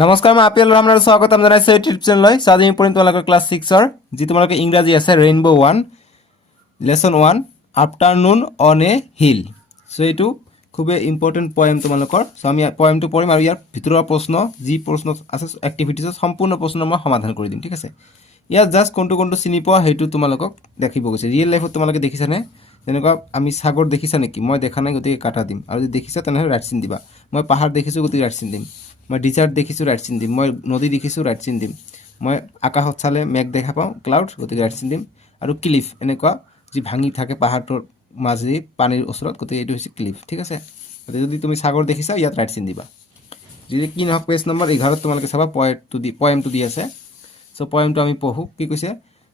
নমস্কাৰ মই আপিল ৰামনাৰ স্বাগতম জনাইছোঁ এই টিউব চেনেললৈ আজি আমি পঢ়িম তোমালোকৰ ক্লাছ 6ৰ যি তোমালোকে ইংৰাজী আছে rainbow 1 lesson 1 afternoon on a hill so এইটো খুবেই ইম্পৰ্টেণ্ট পয়েম তোমালোকৰ সো আমি পয়েমটো পঢ়িম আৰু ইয়াৰ ভিতৰৰ প্ৰশ্ন যি প্ৰশ্ন আছে এক্টিভিটিজ সম্পূৰ্ণ প্ৰশ্ন মই সমাধান কৰি দিম ঠিক আছে ইয়াত জাস্ট কোনটো চিনি পোৱা হেতু তোমালোকক দেখিব গৈছে ৰিয়েল লাইফত তোমালোকে দেখিছানে যেনেকুৱা আমি সাগৰ দেখিছা নেকি মই দেখা নাই গতিকে কাটা দিম আৰু যদি দেখিছা তেনেহলে ৰাইট চিন দিবা মই পাহাৰ দেখিছো গতিকে ৰাইট চিন দিম মই ডিজাৰ্ট দেখিছোঁ ৰাইট চিন দিম মই নদী দেখিছোঁ ৰাইট চিন দিম মই আকাশত চালে মেঘ দেখা পাওঁ ক্লাউড গতিকে ৰাইট চিন দিম আৰু ক্লিফ এনেকুৱা যি ভাঙি থাকে পাহাৰটোৰ মাজে পানীৰ ওচৰত গতিকে এইটো হৈছে ক্লিফ ঠিক আছে গতিকে যদি তুমি সাগৰ দেখিছা ইয়াত ৰাইট চিন দিবা যদি কি নহওক পেজ নম্বৰ 11 তোমালোকে চাবা পয়েমটো দি আছে সো পয়েমটো আমি পঢ়ো কি কৈছে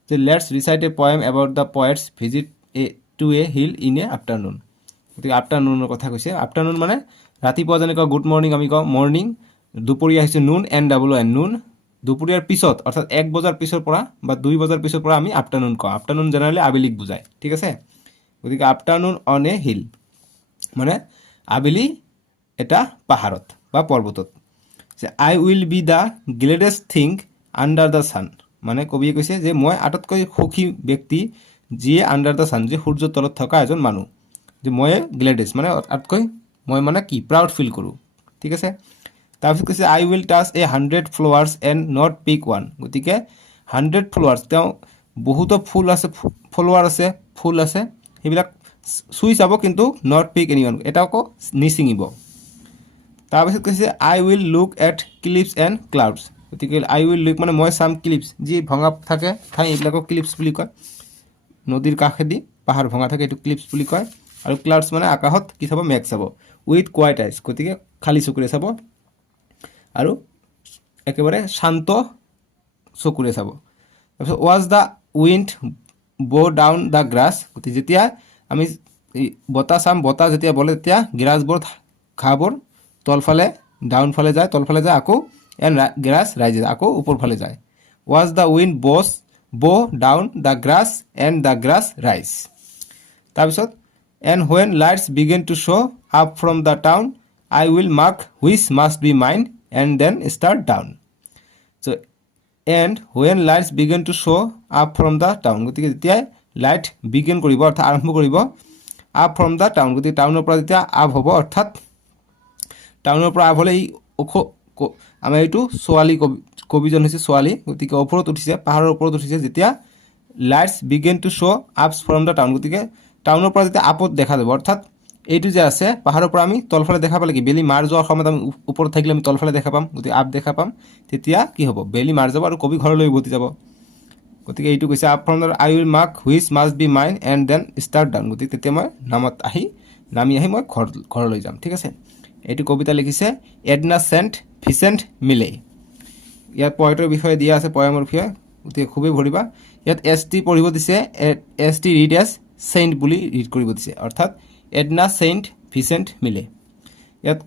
যে let's recite a poem about the poet's visit to a hill in a afternoon গতিকে আফটাৰনুনৰ কথা কৈছে আফটাৰনুন মানে ৰাতিপুৱা যেনেকুৱা গুড মৰ্নিং আমি কওঁ মৰ্নিং দুপৰীয়া হৈছে নুন NWN নুন দুপৰীয়াৰ পিছত অৰ্থাৎ 1 বজাৰ পিছৰ পৰা বা 2 বজাৰ পিছৰ পৰা আমি আফটাৰনুন কওঁ আফটাৰনুন জেনাৰেলি আবেলিক বুজায় ঠিক আছে গতিকে আফটাৰনুন অন এ হিল মানে আবেলি এটা পাহাৰত বা পৰ্বতত যে I will be the gladdest thing under the sun মানে কবিয়ে কৈছে যে মই আটাইতকৈ সুখী ব্যক্তি যিয়ে আণ্ডাৰ দ্য ছান যে সূৰ্যৰ তলত থকা এজন মানুহ যে মই গ্লেডেষ্ট মানে আটাইতকৈ মই মানে কি প্ৰাউড ফিল কৰোঁ ঠিক আছে তাৰপিছত কৈছে I will touch a 100 flowers and not pick one গতিকে 100 ফ্লাৱাৰ্ছ তেওঁ বহুতো ফুল আছে ফ্লাৱাৰ আছে ফুল আছে সেইবিলাক চুই চাব কিন্তু নট পিক এনিৱান এটা আকৌ নিচিঙিব তাৰপিছত কৈছে I will look at cliffs and clouds গতিকে আই উইল লুক মানে মই চাম ক্লিপছ যি ভঙা থাকে ঠাই এইবিলাকক ক্লিপছ বুলি কয় নদীৰ কাষেদি পাহাৰ ভঙা থাকে এইটো ক্লিপছ বুলি কয় আৰু ক্লাউডছ মানে আকাশত কি চাব মেঘ চাব উইথ কোৱাইট আইজ গতিকে খালী চকুৰে চাব আৰু একেবাৰে শান্ত চকুৰে চাব তাৰপিছত was the wind blow down the grass গতিকে যেতিয়া আমি বতাহ চাম বতাহ যেতিয়া বলে তেতিয়া গ্ৰাছবোৰ ঘাঁহবোৰ তলফালে ডাউনফালে যায় তলফালে যায় আকৌ এণ্ড গ্ৰাছ ৰাইজেছ আকৌ ওপৰফালে যায় was the wind blow down the grass and the grass rise তাৰপিছত and when lights begin to show' up from the town I will mark which must be mine and then start down so and when lights begin to show up from the town গতিকে যেতিয়া light begin কৰিব অৰ্থাৎ আৰম্ভ কৰিব up from the town গতিকে টাউনৰ পৰা যেতিয়া আপ হ'ব অৰ্থাৎ টাউনৰ পৰা আপ হ'লে এই আমাৰ এইটো ছোৱালী কবিজন হৈছে ছোৱালী গতিকে ওপৰত উঠিছে পাহাৰৰ ওপৰত উঠিছে যেতিয়া lights begin to show' ups from the town গতিকে টাউনৰ পৰা যেতিয়া আপত দেখা যাব অৰ্থাৎ এইটো যে আছে পাহাৰৰ পৰা আমি তলফালে দেখা পালে কি বেলি মাৰ যোৱাৰ সময়ত আমি ওপৰত থাকিলে আমি তলফালে দেখা পাম গতিকে আপ দেখা পাম তেতিয়া কি হ'ব বেলি মাৰ যাব আৰু কবি ঘৰলৈ উভতি যাব গতিকে এইটো কৈছে up from the I will mark which must be mine and then start down গতিকে তেতিয়া মই নামি আহি মই ঘৰলৈ যাম ঠিক আছে এইটো কবিতা লিখিছে এডনা সেণ্ট ভিচেণ্ট মিলে ইয়াত পয়েটৰ বিষয়ে দিয়া আছে পয়েমৰ বিষয়ে গতিকে খুবেই ভৰিবা ইয়াত ST পঢ়িব দিছে ST ৰিড এছ চেইণ্ট বুলি ৰিড কৰিব দিছে অৰ্থাৎ এডনা সেণ্ট ভিচেণ্ট মিলে ইয়াত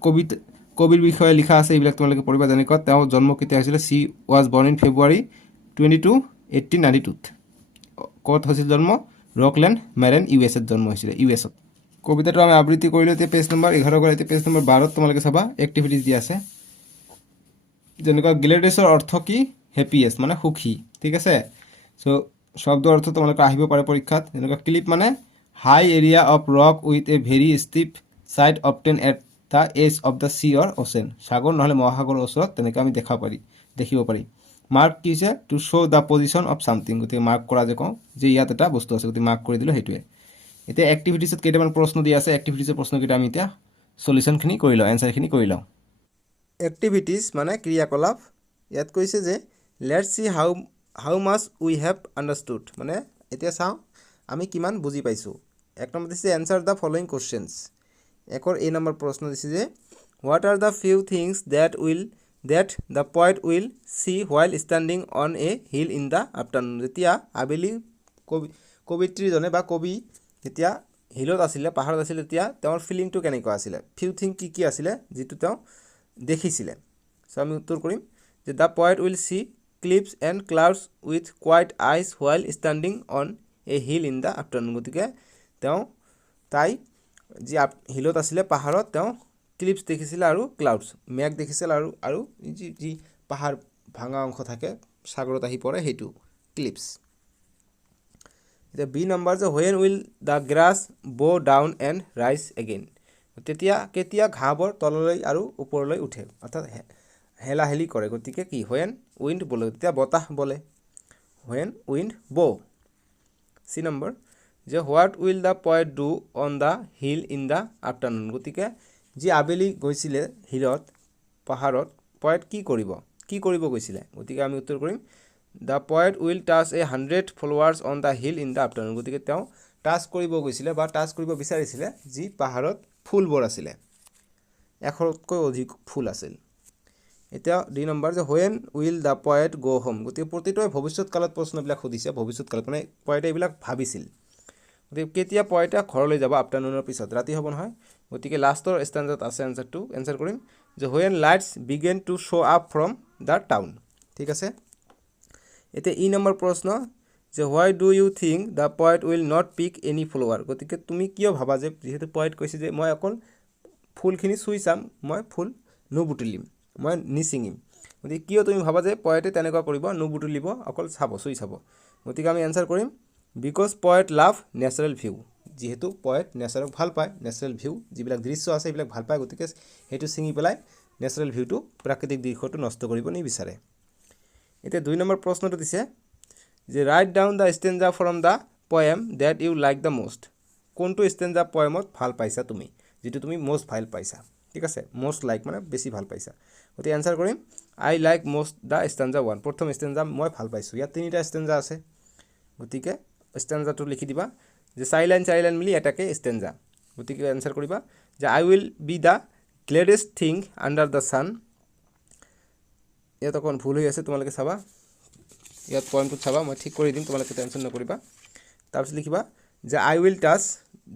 কবিৰ বিষয়ে লিখা আছে এইবিলাক তোমালোকে পঢ়িবা যেনেকুৱা তেওঁ জন্ম কেতিয়া হৈছিলে সি ৱাজ বৰ্ণ ইন ফেব্ৰুৱাৰী 22 1892 ক'ত হৈছিল জন্ম ৰকলেণ্ড মেৰেন USA জন্ম হৈছিলে USত কবিতাটো আমি আবৃত্তি কৰিলোঁ এতিয়া পেজ নম্বৰ 11 কৰা এতিয়া পেজ নম্বৰ 12 তোমালোকে চাবা এক্টিভিটিজ দিয়া আছে যেনেকুৱা গ্লেডেছৰ অৰ্থ কি হেপিয়েষ্ট মানে সুখী ঠিক আছে সো শব্দৰ অৰ্থ তোমালোকে আহিব পাৰে পৰীক্ষাত যেনেকুৱা ক্লিপ মানে high area of rock with a very steep side often at the edge of the sea or ocean সাগৰ নহ'লে মহাসাগৰৰ ওচৰত তেনেকৈ আমি দেখিব পাৰি মাৰ্ক কি হৈছে to show' the position of something গতিকে মাৰ্ক কৰা যে কওঁ যে ইয়াত এটা বস্তু আছে গতিকে মাৰ্ক কৰি দিলোঁ সেইটোৱে এতিয়া এক্টিভিটিছত কেইটামান প্ৰশ্ন দিয়া আছে এক্টিভিটিছৰ প্ৰশ্নকেইটা আমি এতিয়া সলিউশ্যনখিনি কৰি লওঁ এনচাৰখিনি কৰি লওঁ এক্টিভিটিজ মানে ক্ৰিয়াকলাপ ইয়াত কৈছে যে let's see how much we have understood মানে এতিয়া চাওঁ আমি কিমান বুজি পাইছোঁ এক নম্বৰ দিছে এনচাৰ দ্য ফলোয়িং কুৱেশ্যনছ একৰ এই নম্বৰ প্ৰশ্ন দিছে যে what are the few things that the poet will see while standing on a hill in the afternoon যেতিয়া আবেলি কবিত্ৰীজনে বা কবি যেতিয়া হিলত আছিলে পাহাৰত আছিলে তেতিয়া তেওঁৰ ফিলিংটো কেনেকুৱা আছিলে ফিউ থিং কি আছিলে যিটো তেওঁ দেখিছিলে চ' আমি উত্তৰ কৰিম যে the poet will see cliffs and clouds with quiet eyes while standing on a hill in the afternoon গতিকে তাই যি হিলত আছিলে পাহাৰত তেওঁ ক্লিপছ দেখিছিলে আৰু ক্লাউডছ, মেঘ দেখিছিল আৰু যি পাহাৰ ভাঙা অংশ থাকে সাগৰত আহি পৰে সেইটো ক্লিপছ। এতিয়া বি নম্বৰ যে হুৱেন উইল দ্য গ্ৰাছ ব' ডাউন এণ্ড ৰাইজ এগেইন, তেতিয়া কেতিয়া ঘাঁহবোৰ তললৈ আৰু ওপৰলৈ উঠে, অৰ্থাৎ হেলাহেলি কৰে। গতিকে কি হুৱেন উইণ্ড বলে, তেতিয়া বতাহ বলে, হুৱেন উইণ্ড ব'। চি নম্বৰ যে what will the poet do on the hill in the afternoon, গতিকে যি আবেলি গৈছিলে হিলত পাহাৰত পয়েট কি কৰিব গৈছিলে, গতিকে আমি উত্তৰ কৰিম the poet will touch 100 flowers on the hill in the afternoon, গতিকে তেওঁ টাচ কৰিব গৈছিলে বা টাচ কৰিব বিচাৰিছিলে যি পাহাৰত ফুলবোৰ আছিলে, 100তকৈ অধিক ফুল আছিল। এতিয়া দুই নম্বৰ যে হুৱেন উইল দ্য পয়েট গ' হোম, গতিকে প্ৰতিটোৱে ভৱিষ্যৎকালত প্ৰশ্নবিলাক সুধিছে, ভৱিষ্যৎকালত মানে পয়েটে এইবিলাক ভাবিছিল। গতিকে কেতিয়া পয়েটে ঘৰলৈ যাব আফটাৰনুনৰ পিছত, ৰাতি হ'ব নহয়, গতিকে লাষ্টৰ ষ্টেঞ্জাত আছে এনচাৰটো, এনচাৰ কৰিম যে when lights begin to show' up from the town. ঠিক আছে। এতিয়া ই নম্বৰ প্ৰশ্ন যে why do you think the poet will not pick any flower, গতিকে তুমি কিয় ভাবা যে যিহেতু পয়েট কৈছে যে মই অকল ফুলখিনি চুই চাম, মই ফুল নুবুটলিম, মই নিচিঙিম, গতিকে কিয় তুমি ভাবা যে পয়েটে তেনেকুৱা কৰিব, নুবুটলিব, অকল চুই চাব। গতিকে আমি এনচাৰ কৰিম because poet love natural view, যিহেতু পয়েট নেচাৰক ভাল পায়, নেচাৰেল ভিউ যিবিলাক দৃশ্য আছে সেইবিলাক ভাল পায়, গতিকে সেইটো ছিঙি পেলাই নেচাৰেল ভিউটো প্ৰাকৃতিক দৃশ্যটো নষ্ট কৰিব নিবিচাৰে। এতিয়া দুই নম্বৰ প্ৰশ্নটো দিছে যে write down the stanza from the poem that you like the most, কোনটো ষ্টেঞ্জা পয়েমত ভাল পাইছা তুমি, যিটো তুমি মষ্ট ভাল পাইছা। ঠিক আছে, মষ্ট লাইক মানে বেছি ভাল পাইছা, গতিকে এনচাৰ কৰিম আই লাইক মষ্ট দ্য ষ্টেঞ্জা 1, প্ৰথম ষ্টেঞ্জা মই ভাল পাইছোঁ। ইয়াত তিনিটা ষ্টেঞ্জা আছে, গতিকে ষ্টেঞ্জাটো লিখি দিবা যে 4 লাইন মিলি এটাকে ষ্টেঞ্জা, গতিকে এনচাৰ কৰিবা যে I will be the gladdest thing under the sun, ইয়াত অকণ ভুল হৈ আছে, তোমালোকে চাবা, ইয়াত পইণ্টটোত চাবা, মই ঠিক কৰি দিম, তোমালোকে টেনশ্যন নকৰিবা। তাৰপিছত লিখিবা যে আই উইল টাচ,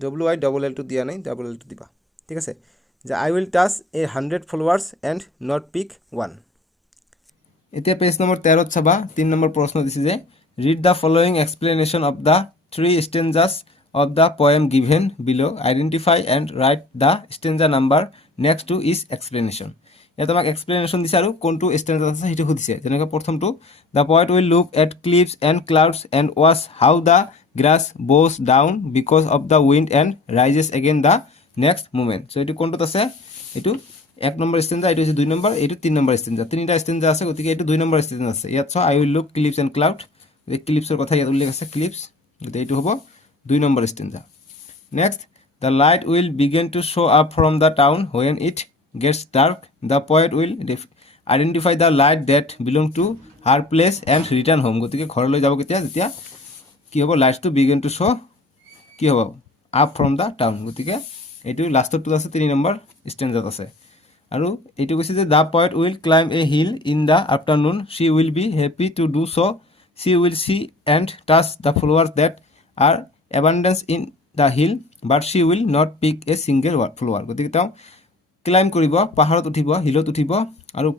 WILL দিয়া নাই, WL দিবা। ঠিক আছে, যে I will touch 100 flowers and not pick 1। এতিয়া পেজ নম্বৰ 13ত চাবা, 3 নম্বৰ প্ৰশ্ন দিছে যে read the following explanation of the 3 stanzas of the poem given below', identify and write the stanza number next to each explanation. ইয়াত আমাক explanation দিছে আৰু কোনটো ষ্টেঞ্জা আছে সেইটো সুধিছে। যেনেকৈ প্ৰথমটো the poet will look at cliffs and clouds and watch how the grass bows down because of the wind and rises again the next moment. So' এইটো কোনটোত আছে, এইটো 1 নম্বৰ ষ্টেঞ্জা, এইটো হৈছে 2 নম্বৰ, এইটো 3 নম্বৰ ষ্টেঞ্জা, তিনিটা stanza আছে, গতিকে এইটো 2 নম্বৰ ষ্টেঞ্জা আছে। ইয়াত so' I will look cliffs and cloud, ক্লিপছৰ কথা ইয়াত উল্লেখ আছে, ক্লিপছ, গতিকে এইটো হ'ব 2 number stanza. Next the light will begin to show' up from the town when it gets dark, the poet will identify the light that belong to her place and return home, গতিকে ঘৰলৈ যাব কেতিয়া, যেতিয়া কি হ'ব লাইটছটো begin to show' কি হ'ব up from the town, গতিকে এইটো লাষ্টৰটো আছে 3 নম্বৰ ষ্টেঞ্জাত আছে। আৰু এইটো কৈছে যে the poet will climb a hill in the afternoon, she will be happy to do so', she will see and touch the flowers that are abundance in the hill but she will not pick a single flower, গতিকে তেওঁ climb কৰিব, পাহাৰত উঠিব, হিলত উঠিব, আৰু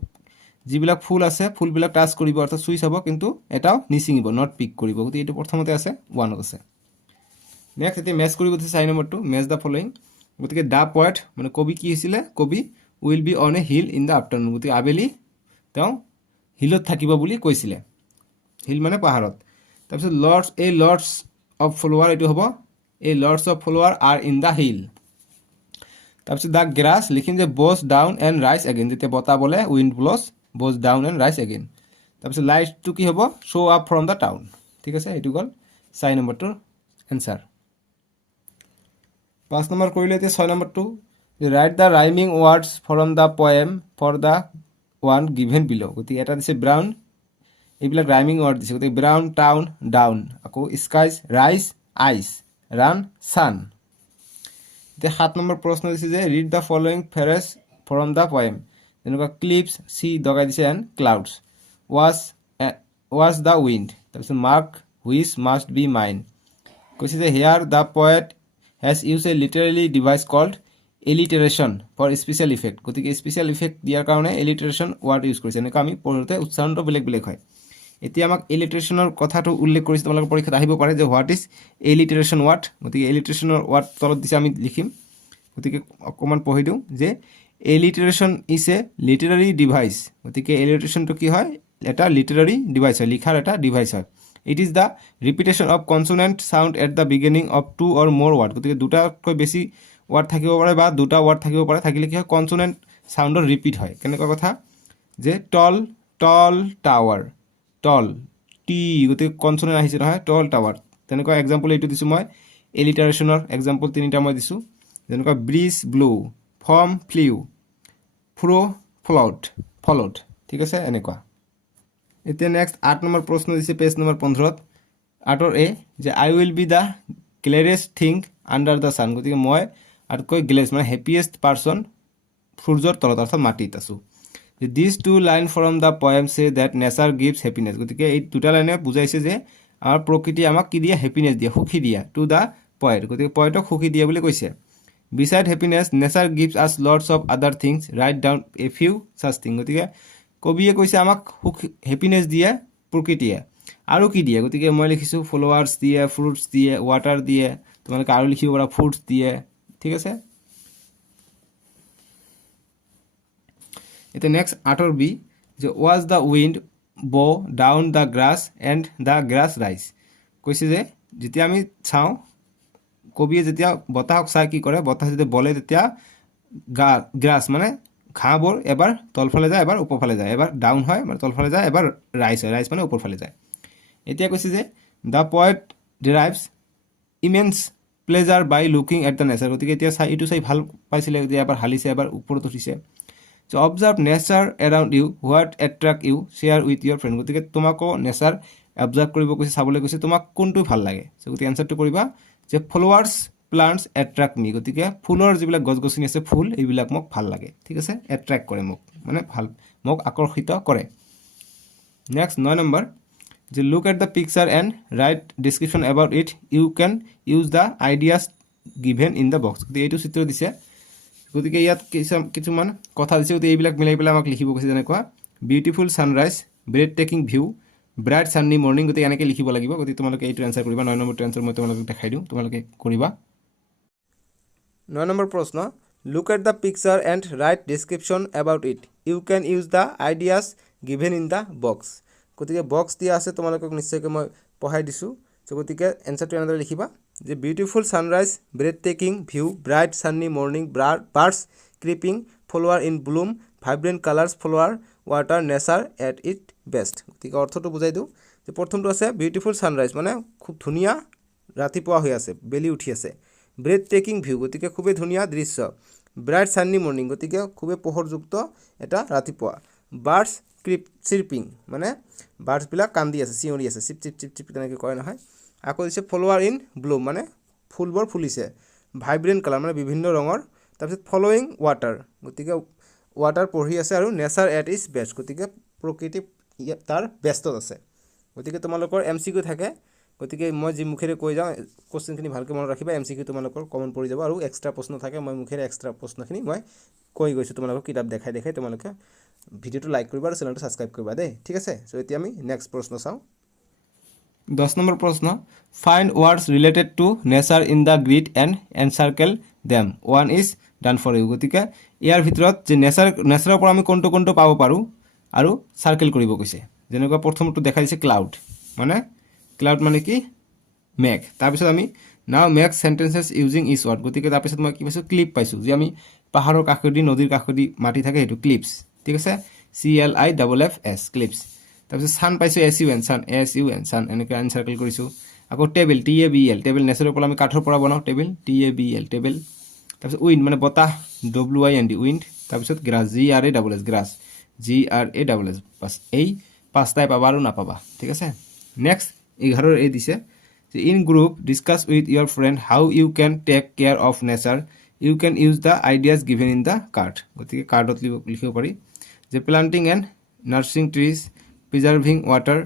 যিবিলাক ফুল আছে ফুলবিলাক টাচ কৰিব, অৰ্থাৎ চুই চাব, কিন্তু এটাও নিচিঙিব, নট পিক কৰিব, গতিকে এইটো প্ৰথমতে আছে 1ত আছে। নেক্সট এতিয়া মেচ কৰিব দিছে 4 নম্বৰটো, মেচ দ্য ফলোয়িং, গতিকে দ্য পয়েট মানে কবি কি হৈছিলে, কবি will be on a hill in the afternoon, গতিকে আবেলি তেওঁ হিলত থাকিব বুলি কৈছিলে, হিল মানে পাহাৰত। তাৰপিছত লৰ্ডছ অফ ফলোৱাৰ, এইটো হ'ব এই lords of flower are in the hill. তাৰপিছত দ্য গ্ৰাছ লিখিম যে bows down and rise again, যেতিয়া বতাহ বলে wind blows, bows down and rise again. তাৰপিছত লাইটটো কি হ'ব show' up from the town. ঠিক আছে, এইটো গ'ল 4 নম্বৰটোৰ এনচাৰ। 5 নম্বৰ কৰিলে এতিয়া 6 নম্বৰটো write the rhyming words from the poem for the one given below', গতিকে এটা দিছে ব্ৰাউন, এইবিলাক ৰাইমিং ৱৰ্ড দিছে, গতিকে ব্ৰাউন টাউন ডাউন, আকৌ skies rise eyes, run sun. এতিয়া 7 নম্বৰ প্ৰশ্ন দিছে যে read the following phrase from the poem, যেনেকুৱা ক্লিপছ, চি দগাই দিছে and clouds, watch the wind, তাৰপিছত mark which must be mine, কৈছে যে here the poet has use a literary device called alliteration for special effect, গতিকে special effect দিয়াৰ কাৰণে এলিটাৰেশ্যন ৱাৰ্ড ইউজ কৰিছে, এনেকুৱা আমি পঢ়োঁতে উচ্চাৰণটো বেলেগ বেলেগ হয়। এতিয়া আমাক এলিটাৰেশ্যনৰ কথাটো উল্লেখ কৰিছে, তোমালোকৰ পৰীক্ষাত আহিব পাৰে যে হোৱাট ইজ এলিটাৰেশ্যন ৱাৰ্ড, গতিকে এলিটাৰেশ্যনৰ ৱাৰ্ড তলত দিছে, আমি লিখিম, গতিকে অকণমান পঢ়ি দিওঁ যে এলিটাৰেশ্যন ইজ এ লিটাৰাৰী ডিভাইচ গতিকে এলিটাৰেশ্যনটো কি হয় এটা লিটাৰাৰী ডিভাইচ হয় লিখাৰ এটা ডিভাইচ হয় it is the repetition of consonant sound at the beginning of two or more word গতিকে দুটাতকৈ বেছি ৱাৰ্ড থাকিব পাৰে বা দুটা ৱাৰ্ড থাকিব পাৰে থাকিলে কি হয় কনচনেণ্ট চাউণ্ডৰ ৰিপিট হয় কেনেকুৱা কথা যে টল টল টাৱাৰ টল টি গতিকে কনচনেণ্ট আহিছে নহয় টল টাৱাৰ তেনেকুৱা এক্সাম্পল এইটো দিছোঁ মই এলিটাৰেশ্যনৰ এক্সাম্পল তিনিটা মই দিছোঁ যেনেকুৱা ব্ৰিজ ব্লু ফৰ্ম ফ্লিউ ফ্ৰ' ফ্ল'ড ঠিক আছে এনেকুৱা এতিয়া নেক্সট 8 নম্বৰ প্ৰশ্ন দিছে পেজ নম্বৰ 15 8ৰ এ যে I will be the gladdest thing under the sun গতিকে মই আটাইতকৈ গ্লেজ মানে হেপিয়েষ্ট পাৰ্চন সূৰ্যৰ তলত অৰ্থাৎ মাটিত আছোঁ this two line from the poem say that nature gives happiness গতিকে এই দুটা লাইনে বুজাইছে যে আমাৰ প্ৰকৃতি আমাক কি দিয়ে হেপিনেছ দিয়ে সুখী দিয়ে টু দ্য পয়েট গতিকে পয়েটক সুখী দিয়ে বুলি কৈছে beside happiness nature gives us lots of other things write down a few such thing গতিকে কবিয়ে কৈছে আমাক সুখী হেপিনেছ দিয়ে প্ৰকৃতিয়ে আৰু কি দিয়ে গতিকে মই লিখিছোঁ ফ্লাৱাৰ্ছ দিয়ে ফ্ৰুটছ দিয়ে ৱাটাৰ দিয়ে তোমালোকে আৰু লিখিব পাৰা ফ্ৰুটছ দিয়ে ঠিক আছে এতিয়া নেক্সট 8ৰ বি যে ৱাজ দ্য উইণ্ড ব down the grass and the grass ৰাইজ কৈছে যে যেতিয়া আমি চাওঁ কবিয়ে যেতিয়া বতাহক চাই কি কৰে বতাহ যেতিয়া বলে তেতিয়া গ্ৰাছ মানে ঘাঁহবোৰ এবাৰ তলফালে যায় এবাৰ ওপৰফালে যায় এবাৰ ডাউন হয় মানে তলফালে যায় এবাৰ ৰাইজ হয় ৰাইজ মানে ওপৰফালে যায় এতিয়া কৈছে যে the poet derives immense pleasure by looking at the nature গতিকে এতিয়া এইটো চাই ভাল পাইছিলে যে এবাৰ হালিছে এবাৰ ওপৰত উঠিছে so' observe nature around you what attract you share with your friend গতিকে তোমাকো নেচাৰ অবজাৰ্ভ কৰিব কৈছে চাবলৈ কৈছে তোমাক কোনটো ভাল লাগে চ' গতিকে এনচাৰটো কৰিবা যে ফ্লাৱাৰ্ছ প্লাণ্টছ এট্ৰেক্ট মি গতিকে ফুলৰ যিবিলাক গছ গছনি আছে ফুল এইবিলাক মোক ভাল লাগে ঠিক আছে এট্ৰেক্ট কৰে মোক মানে ভাল মোক আকৰ্ষিত কৰে নেক্সট 9 নম্বৰ যে look at the picture and write description about it you can use the ideas given in the box গতিকে এইটো চিত্ৰ দিছে গতিকে ইয়াত কিছুমান কথা দিছে গতিকে এইবিলাক মিলাই পেলাই আমাক লিখিব কৈছে যেনেকুৱা beautiful sunrise breath taking view bright sunny morning গতিকে এনেকৈ লিখিব লাগিব গতিকে তোমালোকে এইটো এনচাৰ কৰিবা 9 নম্বৰটো এনচাৰ মই তোমালোকক দেখাই দিওঁ তোমালোকে কৰিবা 9 নম্বৰ প্ৰশ্ন look at the picture and write description about it you can use the ideas given in the box গতিকে বক্স দিয়া আছে তোমালোকক নিশ্চয়কৈ মই পঢ়াই দিছোঁ চ' গতিকে এনচাৰটো এনেদৰে লিখিবা যে beautiful sunrise breath taking view bright sunny morning birds chirping flower in bloom vibrant colours flower water nature at it best গতিকে অৰ্থটো বুজাই দিওঁ যে প্ৰথমটো আছে বিউটিফুল ছানৰাইজ মানে খুব ধুনীয়া ৰাতিপুৱা হৈ আছে বেলি উঠি আছে ব্ৰেড টেকিং ভিউ গতিকে খুবেই ধুনীয়া দৃশ্য ব্ৰাইট ছাননি মৰ্ণিং গতিকে খুবেই পোহৰযুক্ত এটা ৰাতিপুৱা বাৰ্ডছ চিৰ্পিং মানে বাৰ্ডছবিলাক কান্দি আছে চিঞৰি আছে চিপ চিপ চিপ চিপ তেনেকৈ কয় নহয় আকৌ দিছে ফ্লাৱাৰ ইন ব্লুম মানে ফুলবোৰ ফুলিছে ভাইব্ৰেণ্ট কালাৰ মানে বিভিন্ন ৰঙৰ তাৰপিছত ফল'য়িং ৱাটাৰ গতিকে ৱাটাৰ পঢ়ি আছে আৰু নেচাৰ এট ইজ বেষ্ট গতিকে প্ৰকৃতি তাৰ বেষ্টত আছে গতিকে তোমালোকৰ MCQ থাকে গতিকে মই যি মুখেৰে কৈ যাওঁ কোৱেশ্চনখিনি ভালকৈ মনত ৰাখিবা MCQ তোমালোকৰ কমন পৰি যাব আৰু এক্সট্ৰা প্ৰশ্ন থাকে মই মুখেৰে এক্সট্ৰা প্ৰশ্নখিনি মই কৈ গৈছোঁ তোমালোকক কিতাপ দেখাই তোমালোকে ভিডিঅ'টো লাইক কৰিবা আৰু চেনেলটো ছাবস্ক্ৰাইব কৰিবা দেই ঠিক আছে চ' এতিয়া আমি নেক্সট প্ৰশ্ন চাওঁ 10 নম্বৰ প্ৰশ্ন find words related to nature in the grid and encircle them one is done for you গতিকে ইয়াৰ ভিতৰত যে নেচাৰৰ পৰা আমি কোনটো পাব পাৰোঁ আৰু চাৰ্কেল কৰিব কৈছে যেনেকুৱা প্ৰথমটো দেখাই দিছে ক্লাউড মানে কি মেঘ তাৰপিছত আমি নাও মেক চেণ্টেঞ্চেছ ইউজিং ইচ ৱাৰ্ড গতিকে তাৰপিছত মই কি পাইছোঁ ক্লিপ পাইছোঁ যে আমি পাহাৰৰ কাষেদি নদীৰ কাষেদি মাটি থাকে সেইটো ক্লিপছ ঠিক আছে CLIFFS ক্লিপছ তাৰপিছত ছান পাইছোঁ SUN ছান এনেকৈ এনচাৰ্কেল কৰিছোঁ আকৌ টেবল TABL টেবল নেচাৰৰ পৰা আমি কাঠৰ পৰা বনাওঁ টেবল TABL টেবল তাৰপিছত উইণ্ড মানে বতাহ WIND উইণ্ড তাৰপিছত গ্ৰাছ GRASS বাছ এই পাঁচটাই পাবা আৰু নাপাবা ঠিক আছে নেক্সট 11ৰ এই দিছে যে in group discuss with your friend how you can take care of nature you can use the ideas given in the card গতিকে কাৰ্ডত লিখিব পাৰি যে planting and nursing trees preserving water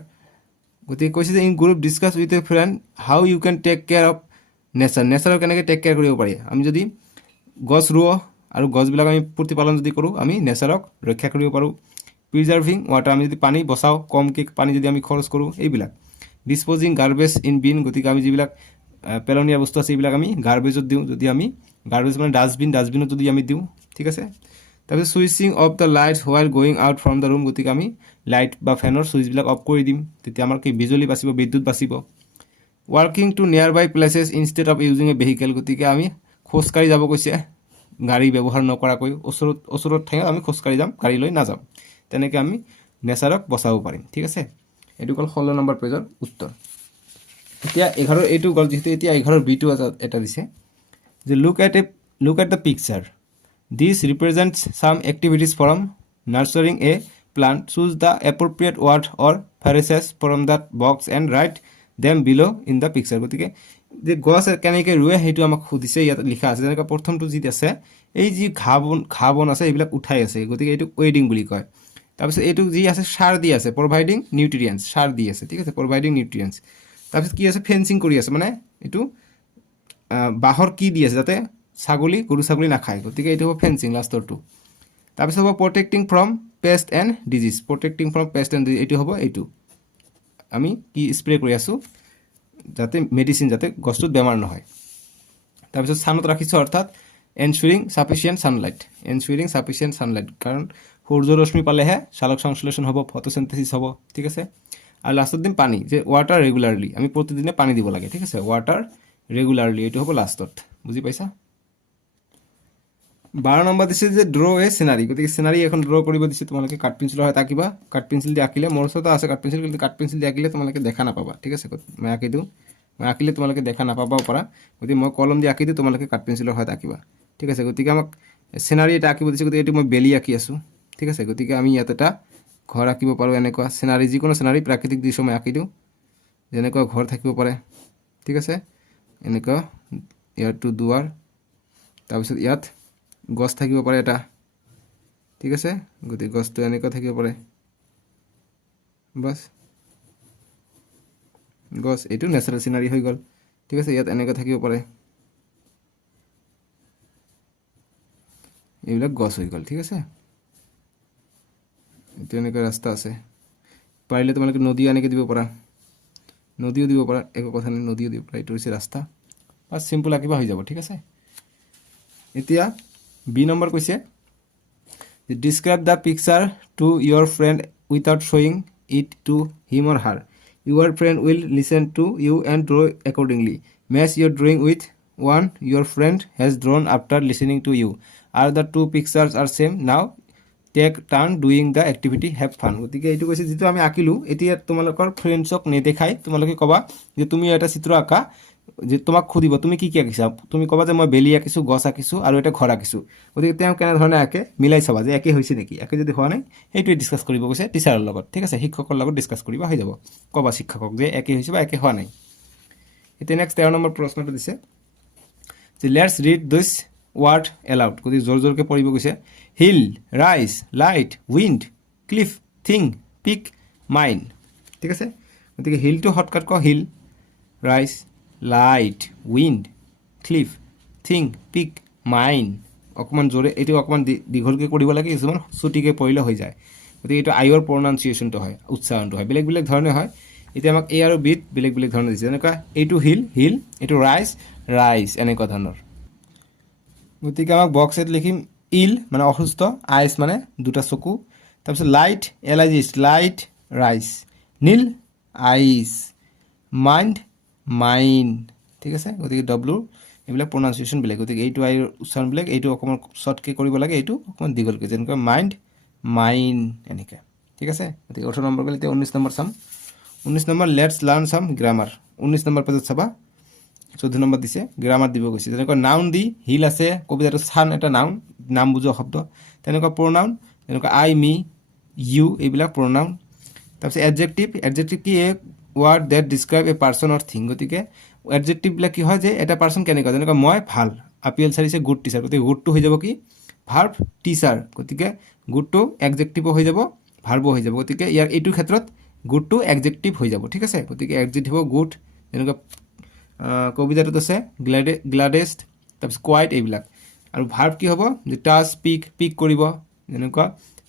গতিকে কৈছে যে in group discuss with your friend how you can take care of নেচাৰৰ কেনেকৈ টেক কেয়াৰ কৰিব পাৰি আমি যদি গছ ৰুওঁ আৰু গছবিলাক আমি প্ৰতিপালন যদি কৰোঁ আমি নেচাৰক ৰক্ষা কৰিব পাৰোঁ প্ৰিজাৰ্ভিং ৱাটাৰ আমি যদি পানী বচাওঁ কমকৈ পানী যদি আমি খৰচ কৰোঁ এইবিলাক ডিছপ'জিং গাৰ্বেজ ইন বিন গতিকে আমি যিবিলাক পেলনীয়া বস্তু আছে এইবিলাক আমি গাৰ্বেজত দিওঁ যদি আমি গাৰ্বেজ মানে ডাষ্টবিনত যদি আমি দিওঁ ঠিক আছে তাৰপিছত switching off the lights while going out from the room, গতিকে আমি লাইট বা ফেনৰ ছুইচবিলাক অফ কৰি দিম, তেতিয়া আমাৰ কি বিজুলী বাচিব, বিদ্যুৎ বাচিব। ৱাৰ্কিং to nearby places instead of using a vehicle, গতিকে আমি খোজকাঢ়ি যাব কৈছে, গাড়ী ব্যৱহাৰ নকৰাকৈ ওচৰত ঠাইত আমি খোজকাঢ়ি যাম, গাড়ী লৈ নাযাম, তেনেকৈ আমি নেচাৰক বচাব পাৰিম। ঠিক আছে, এইটো হ'ল 16 নম্বৰ পেজৰ উত্তৰ। এতিয়া 11 এইটো গ'ল, যিহেতু এতিয়া 11 বিটো এটা দিছে যে look at the picture, this represents some activities from nurturing a plant, choose the appropriate word or phrases from that box and write them below' in the picture, গতিকে যে গছ কেনেকৈ ৰুৱে সেইটো আমাক সুধিছে, ইয়াত লিখা আছে। যেনেকৈ প্ৰথমটো যি আছে, এই যি ঘাঁহ বন আছে এইবিলাক উঠাই আছে, গতিকে এইটো ৱেডিং বুলি কয়। তাৰপিছত এইটো যি আছে সাৰ দি আছে, প্ৰভাইডিং নিউট্ৰিয়েণ্টছ, সাৰ দি আছে। ঠিক আছে, প্ৰভাইডিং নিউট্ৰিয়েণ্টছ। তাৰপিছত কি আছে, ফেঞ্চিং কৰি আছে, মানে এইটো বাঁহৰ কি দি আছে যাতে গৰু ছাগলী নাখায়, গতিকে এইটো হ'ব ফেঞ্চিং, লাষ্টৰটো। তাৰপিছত হ'ব protecting from pest and disease, protecting from pest and disease, এইটো হ'ব এইটো আমি কি স্প্ৰে কৰি আছোঁ, যাতে মেডিচিন, যাতে গছটোত বেমাৰ নহয়। তাৰপিছত ছানত ৰাখিছোঁ, অৰ্থাৎ এনচুৰিং ছাফিচিয়েণ্ট ছানলাইট, কাৰণ সূৰ্য ৰশ্মি পালেহে সালোক সংশ্লেষণ হ'ব, ফটোচিনথেচিছ হ'ব। ঠিক আছে, আৰু লাষ্টত দিম পানী, যে ৱাটাৰ ৰেগুলাৰলি, আমি প্ৰতিদিনে পানী দিব লাগে। ঠিক আছে, ৱাটাৰ ৰেগুলাৰলি, এইটো হ'ব লাষ্টত। বুজি পাইছা? 12 নম্বৰ দিছে যে ড্ৰ এ চিনাৰী, গতিকে চিনাৰী এখন ড্ৰ কৰিব দিছে, তোমালোকে কাঠ পেঞ্চিলৰ সহায়ত আঁকিবা। কাঠ পেঞ্চিল দি আঁকিলে, মোৰ ওচৰতো আছে কাঠ পেঞ্চিল, কিন্তু কাঠ পেঞ্চিল দি আঁকিলে তোমালোকে দেখা নাপাবা। ঠিক আছে, মই আঁকি দিওঁ, মই আঁকিলে তোমালোকে দেখা নাপাবাও পাৰা, গতিকে মই কলম দি আঁকি দিওঁ, তোমালোকে কাঠ পেঞ্চিলৰ সহায়ত আঁকিবা। ঠিক আছে, গতিকে আমাক চিনাৰী এটা আঁকিব দিছে, গতিকে এইটো মই বেলি আঁকি আছোঁ। ঠিক আছে, গতিকে আমি ইয়াত এটা ঘৰ আঁকিব পাৰোঁ, এনেকুৱা চিনাৰী, যিকোনো চিনাৰী প্ৰাকৃতিক দৃশ্য মই আঁকি দিওঁ, যেনেকুৱা ঘৰ থাকিব পাৰে। ঠিক আছে, এনেকুৱা ইয়াৰটো দুৱাৰ, তাৰপিছত ইয়াত গছ থাকিব পাৰে এটা। ঠিক আছে, গতিকে গছটো এনেকুৱা থাকিব পাৰে, বাছ গছ, এইটো নেচাৰেল চিনাৰী হৈ গ'ল। ঠিক আছে, ইয়াত এনেকুৱা থাকিব পাৰে, এইবিলাক গছ হৈ গ'ল। ঠিক আছে, এইটো এনেকুৱা ৰাস্তা আছে, পাৰিলে তোমালোকে নদীও এনেকৈ দিব পাৰা, নদীও দিব পাৰা, একো কথা নাই, নদীও দিব পাৰা, এইটো হৈছে ৰাস্তা, বাছ চিম্পুল আঁকিবা হৈ যাব। ঠিক আছে, এতিয়া বি নম্বৰ কৈছে describe the picture to your friend without শ্বয়িং it to him or her, your friend will listen to you and draw accordingly, match your drawing with one your friend has drawn after listening to you, আৰু the two pictures are same, now take turn doing the activity, have fun. গতিকে এইটো কৈছে, যিটো আমি আঁকিলোঁ, এতিয়া তোমালোকৰ ফ্ৰেণ্ডছক নেদেখাই তোমালোকে ক'বা যে তুমি এটা চিত্ৰ আঁকা, যে তোমাক সুধিব তুমি কি কি আঁকিছা, তুমি ক'বা যে মই বেলি আঁকিছোঁ, গছ আঁকিছোঁ, আৰু এটা ঘৰ আঁকিছোঁ। গতিকে তেওঁ কেনেধৰণে আঁকে মিলাই চাবা যে একে হৈছে নেকি, একে যদি হোৱা নাই সেইটোৱে ডিছকাছ কৰিব কৈছে টিচাৰৰ লগত। ঠিক আছে, শিক্ষকৰ লগত ডিছকাছ কৰিবা, হৈ যাব। ক'বা শিক্ষকক যে একে হৈছে বা একে হোৱা নাই। এতিয়া নেক্সট 13 নম্বৰ প্ৰশ্নটো দিছে যে let's read this word aloud, গতিকে জোৰ জোৰকৈ পঢ়িব কৈছে। Hill, rise, light, wind, cliff, thing, peak, mine. ঠিক আছে, গতিকে হিলটো শৰ্টকাট কওঁ, hill, rise, light, wind, cliff, thing, peak, mine. অকণমান জোৰে, এইটো অকণমান দীঘলকৈ কৰিব লাগে, কিছুমান চুটিকৈ পঢ়িলে হৈ যায়। গতিকে এইটো আইৰ প্ৰনাউন্সিয়েশ্যনটো হয়, উচ্চাৰণটো হয়, বেলেগ বেলেগ ধৰণে হয়। এতিয়া আমাক এ আৰু বিত বেলেগ বেলেগ ধৰণে দিছে, যেনেকুৱা এইটো হিল, হিল, এইটো ৰাইজ, ৰাইজ, এনেকুৱা ধৰণৰ। গতিকে আমাক বক্সত লিখিম ইল মানে অসুস্থ, আইচ মানে দুটা চকু, তাৰপিছত লাইট, এলাইজিষ্ট, লাইট, ৰাইজ, নীল, আইচ, মাইণ্ড, মাইণ্ড। ঠিক আছে, গতিকে ডব্লুৰ এইবিলাক প্ৰনাউন্সিয়েশ্যন বেলেগ, গতিকে এইটো আইৰ উচ্চাৰণ বেলেগ, এইটো অকণমান শ্বৰ্টকৈ কৰিব লাগে, এইটো অকণমান দীঘলকৈ, যেনেকৈ মাইণ্ড, মাইণ্ড, এনেকৈ। ঠিক আছে, গতিকে 18 নম্বৰ গ'লে এতিয়া 19 নম্বৰ চাম। 19 নম্বৰ লেটছ লাৰ্ণ চাম গ্ৰামাৰ, 19 নম্বৰ পেজত চাবা। 14 নম্বৰ দিছে, গ্ৰামাৰ দিব গৈছে, যেনেকুৱা নাউন দি হিল আছে, কবিতাটো চান এটা নাউন, নাম বুজোৱা শব্দ, তেনেকুৱা প্ৰনাউন, যেনেকুৱা আই, মি, ইউ, এইবিলাক প্ৰনাউন। তাৰপিছত এডজেক্টিভ, এডজেক্টিভ কি a word that describe a person or thing, গতিকে এডজেক্টিভবিলাক কি হয় যে এটা পাৰ্চন কেনেকুৱা, যেনেকুৱা মই ভাল, আপিএল sir is a good teacher, গতিকে গুডটো হৈ যাব কি ভাৰ্ব টিচাৰ, গতিকে গুডটো এডজেক্টিভো হৈ যাব, ভাৰ্বো হৈ যাব, গতিকে ইয়াৰ এইটো ক্ষেত্ৰত গুডটো এডজেক্টিভ হৈ যাব। ঠিক আছে, গতিকে এডজেক্টিভ হ'ব গুড, যেনেকুৱা কবিতাটোত আছে গ্লাডেষ্ট, তাৰপিছত কোৱাইট, এইবিলাক। আৰু ভাৰ্ব কি হ'ব যে টাচ, পিক, পিক কৰিব, যেনেকুৱা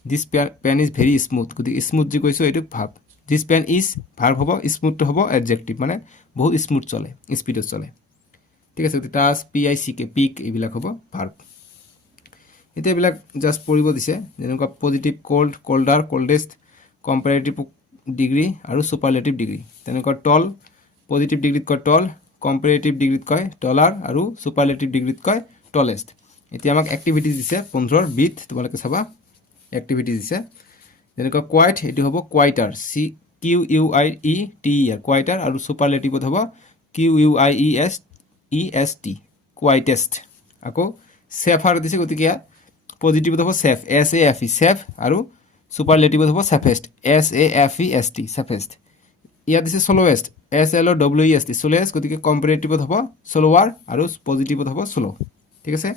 this pen is very smooth, গতিকে স্মুথ যি কৈছোঁ এইটো verb, this pen is verb হ'ব, স্মুথটো হ'ব এডজেক্টিভ, মানে বহুত স্মুথ চলে, স্পীডত চলে। ঠিক আছে, গতিকে টাচ, পি আই চি কে, পিক, এইবিলাক হ'ব ভাৰ্ব। এতিয়া এইবিলাক জাষ্ট পঢ়িব দিছে যেনেকুৱা পজিটিভ কোল্ড কোল্ডাৰ কোল্ডেষ্ট কম্পাৰেটিভ ডিগ্ৰী আৰু সুপাৰলেটিভ ডিগ্ৰী তেনেকুৱা টল পজিটিভ ডিগ্ৰীত কয় টল কম্পাৰেটিভ ডিগ্ৰীত কয় টলাৰ আৰু সুপাৰলেটিভ ডিগ্ৰীত কয় টলেষ্ট এতিয়া আমাক এক্টিভিটিজ দিছে 15 বিট তোমালোকে চাবা এক্টিভিটিজ দিছে যেনেকুৱা কোৱাইট এটো হ'ব কোৱাইটাৰ সি Q U I E T quieter আৰু সুপাৰলেটিভত হ'ব Q U I E S T quietest আকৌ সেফাৰ দিছে গতিকে পজিটিভত হ'ব safe S A F E safe আৰু সুপাৰলেটিভত হ'ব সেফেষ্ট S A F E S T সেফেষ্ট ইয়াত দিছে স্লোৱেষ্ট S L W E S T স্লোৱেষ্ট গতিকে কম্পাৰেটিভত হ'ব স্লোৱাৰ আৰু পজিটিভত হ'ব স্লো ঠিক আছে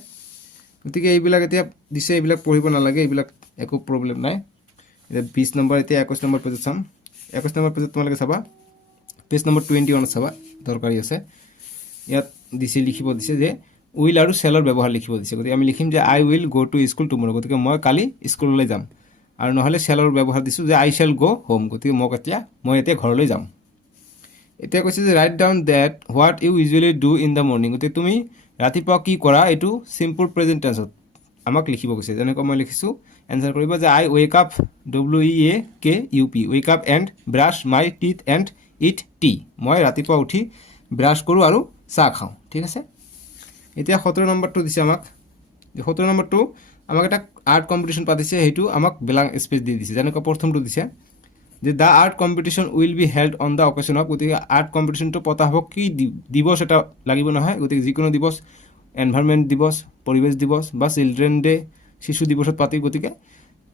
গতিকে এইবিলাক এতিয়া দিছে এইবিলাক পঢ়িব নালাগে এইবিলাক একো প্ৰবলেম নাই এটা 20 নম্বৰ এতিয়া 21 নম্বৰ পেজত চাম 21 নম্বৰ পেজত তোমালোকে চাবা পেজ নম্বৰ 21 চাবা দৰকাৰী আছে ইয়াত দিছে লিখিব দিছে যে উইল আৰু শেলৰ ব্যৱহাৰ লিখিব দিছে গতিকে আমি লিখিম যে I will go to school tomorrow গতিকে মই কালি স্কুললৈ যাম আৰু নহলে শেলৰ ব্যৱহাৰ দিছো যে আই শেল গো হোম গতিকে মই এতিয়া ঘৰলৈ যাম এতিয়া কৈছে যে write down that what you usually do in the morning গতিকে তুমি ৰাতিপুৱা কি কৰা এইটো সিম্পল প্ৰেজেন্ট টেন্সত আমাক লিখিব কৈছে যেনেকৈ মই লিখিছো এনসাৰ কৰিব যে I wake up W E A K U P wake up and brush my teeth and eat টি মই ৰাতিপুৱা উঠি ব্ৰাছ কৰোঁ আৰু চাহ খাওঁ ঠিক আছে এতিয়া 17 নম্বৰটো দিছে আমাক 17 নম্বৰটো আমাক এটা আৰ্ট কম্পিটিশন পাতিছে হেতু আমাক বেলাং স্পেচ দি দিছে যেনেকৈ প্ৰথমটো দিছে যে the art competition will be held on the occasion of গতিকে আৰ্ট কম্পিটিশনটো পতা হ'ব কি দিৱস এটা লাগিব নহয় গতিকে যিকোনো দিৱস এনভাইৰনমেন্ট দিৱস পৰিবেশ দিৱস বা চিলড্ৰেন ডে শিশু দিৱসত পাতি গতিকে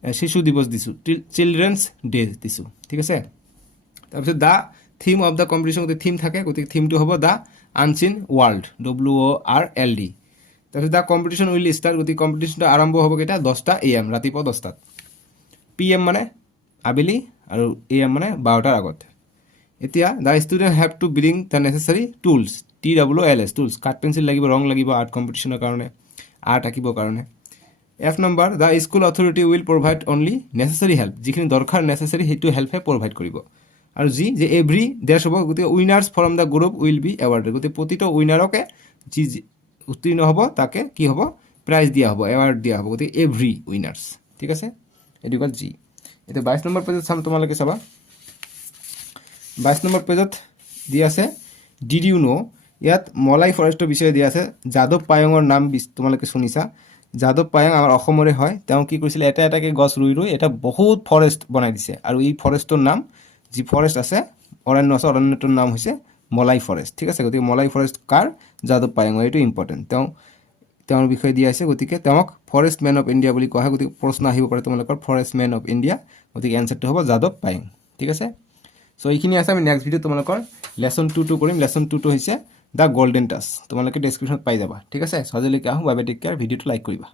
শিশু দিৱস দিছো চিলড্ৰেনছ ডে দিছো ঠিক আছে তাৰপিছত দা থিম অফ দা কম্পিটিশন গতিকে থিম থাকে গতিকে থিমটো হ'ব দা আনচিন ৱৰ্ল্ড WORLD তাৰপিছত দা কম্পিটিশন উইল ষ্টাৰ্ট গতিকে কম্পিটিশনটো আৰম্ভ হ'ব কেইটা 10টা AM ৰাতিপুৱা 10টাত PM মানে আবেলি আৰু AM মানে 12টাৰ আগত এতিয়া the student have to bring the necessary tools TWLS tools cut pencil লাগিব ৰং লাগিব আৰ্ট কম্পিটিশনৰ কাৰণে আৰ্ট আঁকিবৰ কাৰণে F number the school authority will provide only necessary help যিখিনি দৰকাৰ নেসেসাৰি হেতু হেল্পে প্ৰভাইড কৰিব আৰু জি যে এভৰি দেশ হ'ব গতিকে winners from the group will be awarded গতিকে প্ৰতিটো উইনাৰকে যি উত্তীৰ্ণ হ'ব তাকে কি হ'ব প্ৰাইজ দিয়া হ'ব এৱাৰ্ড দিয়া হ'ব গতিকে এভৰি উইনাৰ্স ঠিক আছে এটো কল জি এটা 22 নম্বৰ পেজত চাম তোমালোকে চাবা 22 নম্বৰ পেজত দি আছে ডিড ইউ নো ইয়াত মলাই ফৰেষ্টৰ বিষয়ে দিয়া আছে যাদৱ পায়ঙৰ নাম তোমালোকে শুনিছা যাদৱ পায়ং আমাৰ অসমৰে হয় তেওঁ কি কৰিছিল এটা এটাকে গছ ৰুই ৰুই এটা বহুত ফৰেষ্ট বনাই দিছে আৰু এই ফৰেষ্টৰ নাম যি ফৰেষ্ট আছে অৰণ্য আছে অৰণ্যটোৰ নাম হৈছে মলাই ফৰেষ্ট ঠিক আছে গতিকে মলাই ফৰেষ্ট কাৰ যাদৱ পায়ং এইটো ইম্পৰ্টেন্ট তেওঁৰ বিষয়ে দিয়া আছে গতিকে তেওঁক ফৰেষ্ট মেন অফ ইণ্ডিয়া বুলি কোৱা হয় গতিকে প্ৰশ্ন আহিব পাৰে তোমালোকৰ ফৰেষ্ট মেন অফ ইণ্ডিয়া গতিকে এনসাৰটো হ'ব যাদৱ পায়ং ঠিক আছে সো এইখিনি আছে আমি নেক্সট ভিডিও তোমালোকৰ লেসন 2 কৰিম লেসন 2 হৈছে দা গোল্ডেন টাচ তোমালোকে ডেসক্ৰিপশনত পাই যাবা ঠিক আছে সজলিকা আহো বাবে টেক কেয়াৰ ভিডিওটো লাইক কৰিবা